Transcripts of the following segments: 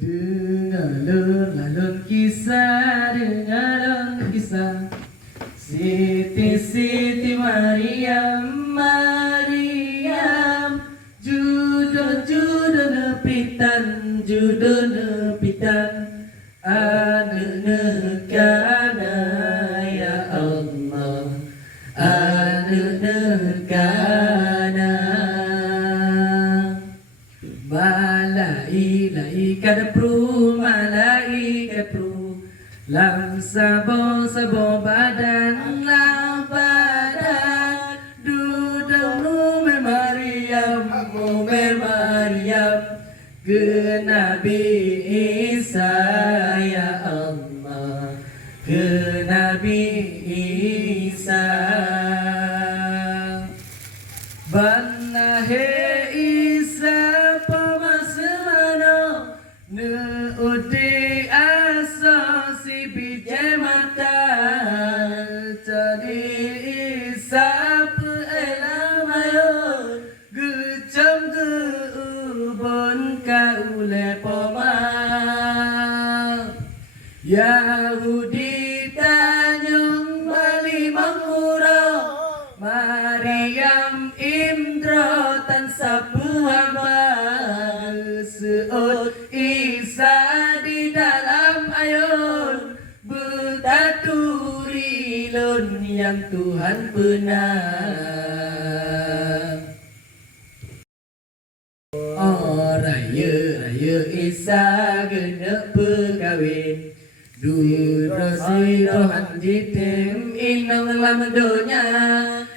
Dengar kisah Siti Maryam Judul nepitan Anu kana ya Allah Anu kana Malaikat pru Lam sabo badan Duduk Maryam ke Nabi Isa ya Allah ke Nabi Isa Banahe Isa pamasmano ne uti asa si bije mata jadi Isa pelamayo gucam geubon kaule poma Yahudi tanyong bali manguro Maryam Indro tan sapuhabal seut Isa di dalam ayon betaturilun yang Tuhan benar. Oh raya Isa genep pegawin Rosi rohan jitim inong lam donya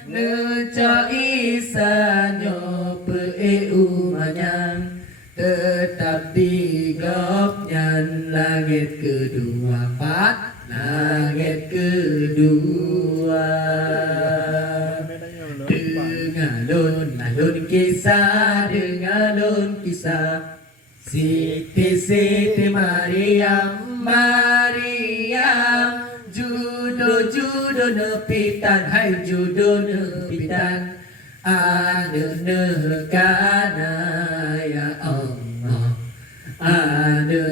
Neco Isa nyope umanyang Tetap digopnyan langit kedua Langit kedua Dengalun kisah Siti Maryam Judul nepitan Hai judul nepitan Anu nekana ya Allah Anu